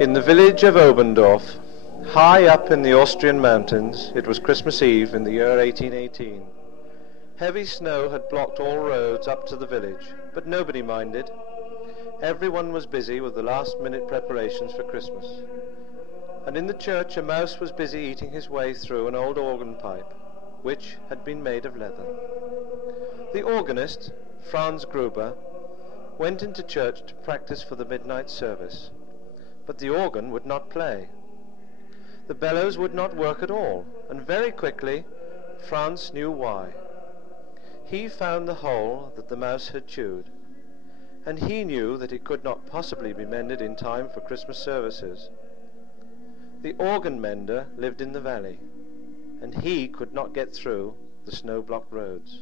In the village of Oberndorf, high up in the Austrian mountains, it was Christmas Eve in the year 1818. Heavy snow had blocked all roads up to the village, but nobody minded. Everyone was busy with the last-minute preparations for Christmas. And in the church a mouse was busy eating his way through an old organ pipe, which had been made of leather. The organist, Franz Gruber, went into church to practice for the midnight service. But the organ would not play. The bellows would not work at all, and very quickly Franz knew why. He found the hole that the mouse had chewed, and he knew that it could not possibly be mended in time for Christmas services. The organ mender lived in the valley, and he could not get through the snow-blocked roads.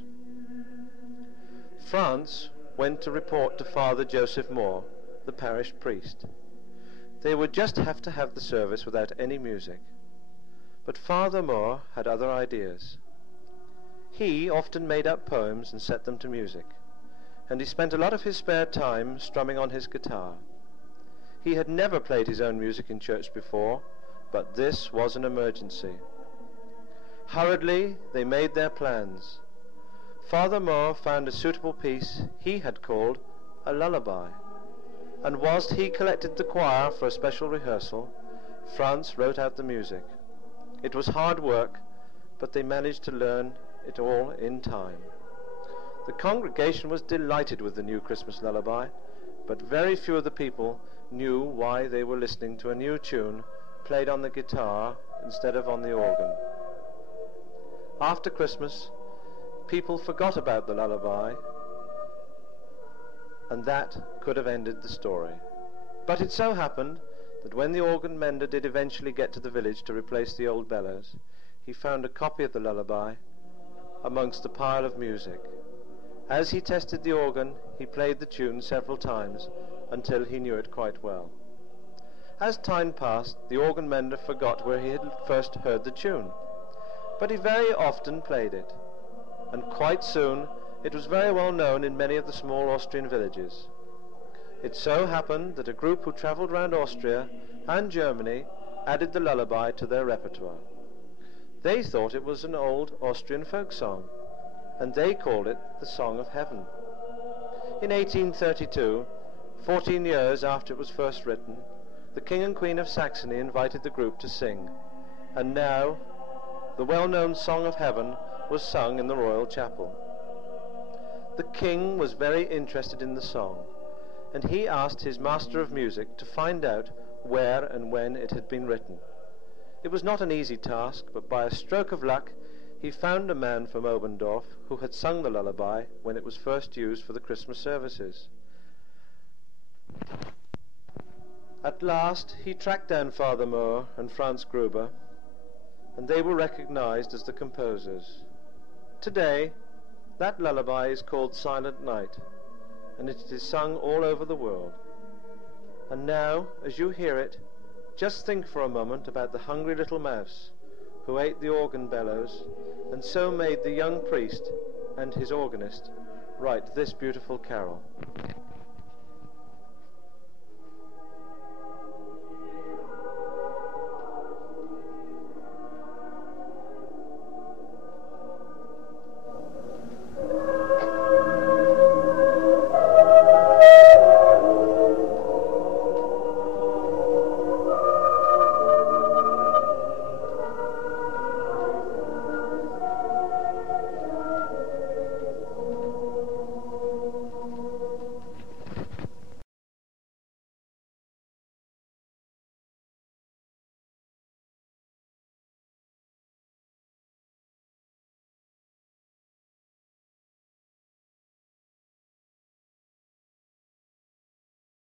Franz went to report to Father Joseph Moore, the parish priest. They would just have to have the service without any music. But Father Moore had other ideas. He often made up poems and set them to music, and he spent a lot of his spare time strumming on his guitar. He had never played his own music in church before, but this was an emergency. Hurriedly, they made their plans. Father Moore found a suitable piece he had called a lullaby. And whilst he collected the choir for a special rehearsal, Franz wrote out the music. It was hard work, but they managed to learn it all in time. The congregation was delighted with the new Christmas lullaby, but very few of the people knew why they were listening to a new tune played on the guitar instead of on the organ. After Christmas, people forgot about the lullaby, and that could have ended the story. But it so happened that when the organ mender did eventually get to the village to replace the old bellows, he found a copy of the lullaby amongst a pile of music. As he tested the organ, he played the tune several times until he knew it quite well. As time passed, the organ mender forgot where he had first heard the tune, but he very often played it, and quite soon it was very well known in many of the small Austrian villages. It so happened that a group who travelled round Austria and Germany added the lullaby to their repertoire. They thought it was an old Austrian folk song, and they called it the Song of Heaven. In 1832, 14 years after it was first written, the King and Queen of Saxony invited the group to sing, and now the well-known Song of Heaven was sung in the royal chapel. The king was very interested in the song, and he asked his master of music to find out where and when it had been written. It was not an easy task, but by a stroke of luck he found a man from Oberndorf who had sung the lullaby when it was first used for the Christmas services. At last he tracked down Father Moore and Franz Gruber, and they were recognized as the composers. Today, that lullaby is called Silent Night, and it is sung all over the world. And now, as you hear it, just think for a moment about the hungry little mouse who ate the organ bellows and so made the young priest and his organist write this beautiful carol.